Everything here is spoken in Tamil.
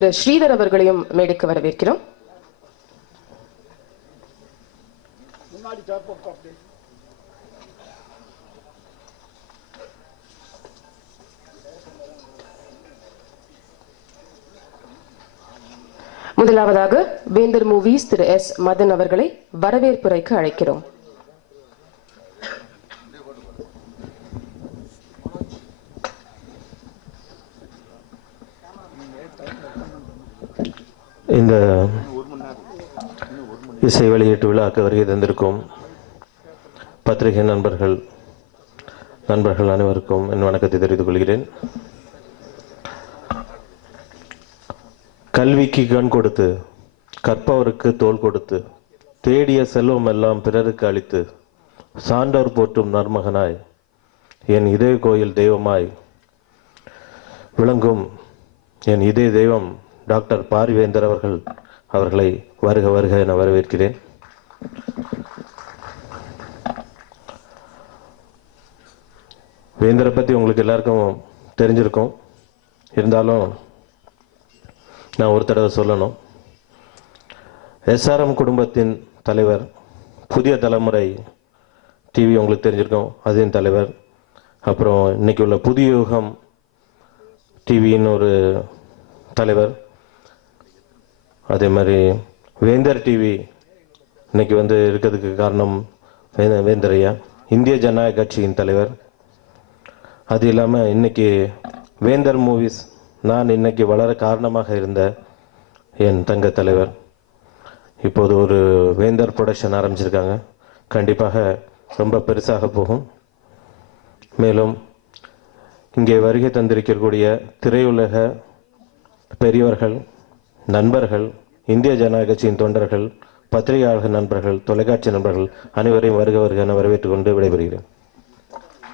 ஸ்ரீதர் அவர்களையும் மேடைக்கு வரவேற்கிறோம். முதலாவதாக வேந்தர் மூவிஸ் திரு எஸ் மதன் அவர்களை வரவேற்புரைக்கு அழைக்கிறோம். இந்த இசை வெளியீட்டு விழாக்கு வருகை தந்திருக்கும் பத்திரிகை நண்பர்கள் அனைவருக்கும் என் வணக்கத்தை தெரிவித்துக் கொள்கிறேன். கல்விக்கு கண் கொடுத்து கற்பவருக்கு தோள் கொடுத்து தேடிய செல்வம் எல்லாம் பிறருக்கு அளித்து சான்றோர் போற்றும் நர்மகனாய் என் இதய கோயில் தெய்வமாய் விளங்கும் என் இதய தெய்வம் டாக்டர் பாரிவேந்தர் அவர்களை வருக வருக என வரவேற்கிறேன். வேந்தரை பற்றி உங்களுக்கு எல்லாருக்கும் தெரிஞ்சிருக்கும். இருந்தாலும் நான் ஒரு தடவை சொல்லணும். எஸ்ஆர்எம் குடும்பத்தின் தலைவர், புதிய தலைமுறை டிவி உங்களுக்கு தெரிஞ்சிருக்கும், அதன் தலைவர். அப்புறம் இன்னைக்கு உள்ள புதிய யுகம் டிவியின் ஒரு தலைவர். அதே மாதிரி வேந்தர் டிவி இன்னைக்கு இருக்கிறதுக்கு காரணம் வேந்தரையா, இந்திய ஜனநாயக கட்சியின் தலைவர். அது இல்லாமல் இன்னைக்கு வேந்தர் மூவிஸ் நான் இன்னைக்கு வளர காரணமாக இருந்த என் தங்க தலைவர். இப்போது ஒரு வேந்தர் ப்ரொடக்ஷன் ஆரம்பிச்சிருக்காங்க. கண்டிப்பாக ரொம்ப பெருசாக போகும். மேலும் இங்கே வருகை தந்திருக்கக்கூடிய திரையுலக பெரியவர்கள், நண்பர்கள், இந்திய ஜனநாயக கட்சியின் தொண்டர்கள், பத்திரிகையாளர்கள் நண்பர்கள், தொலைக்காட்சி நண்பர்கள் அனைவரையும் வருக வருக என வரவேற்றுக் கொண்டு விடைபெறுகிறேன்.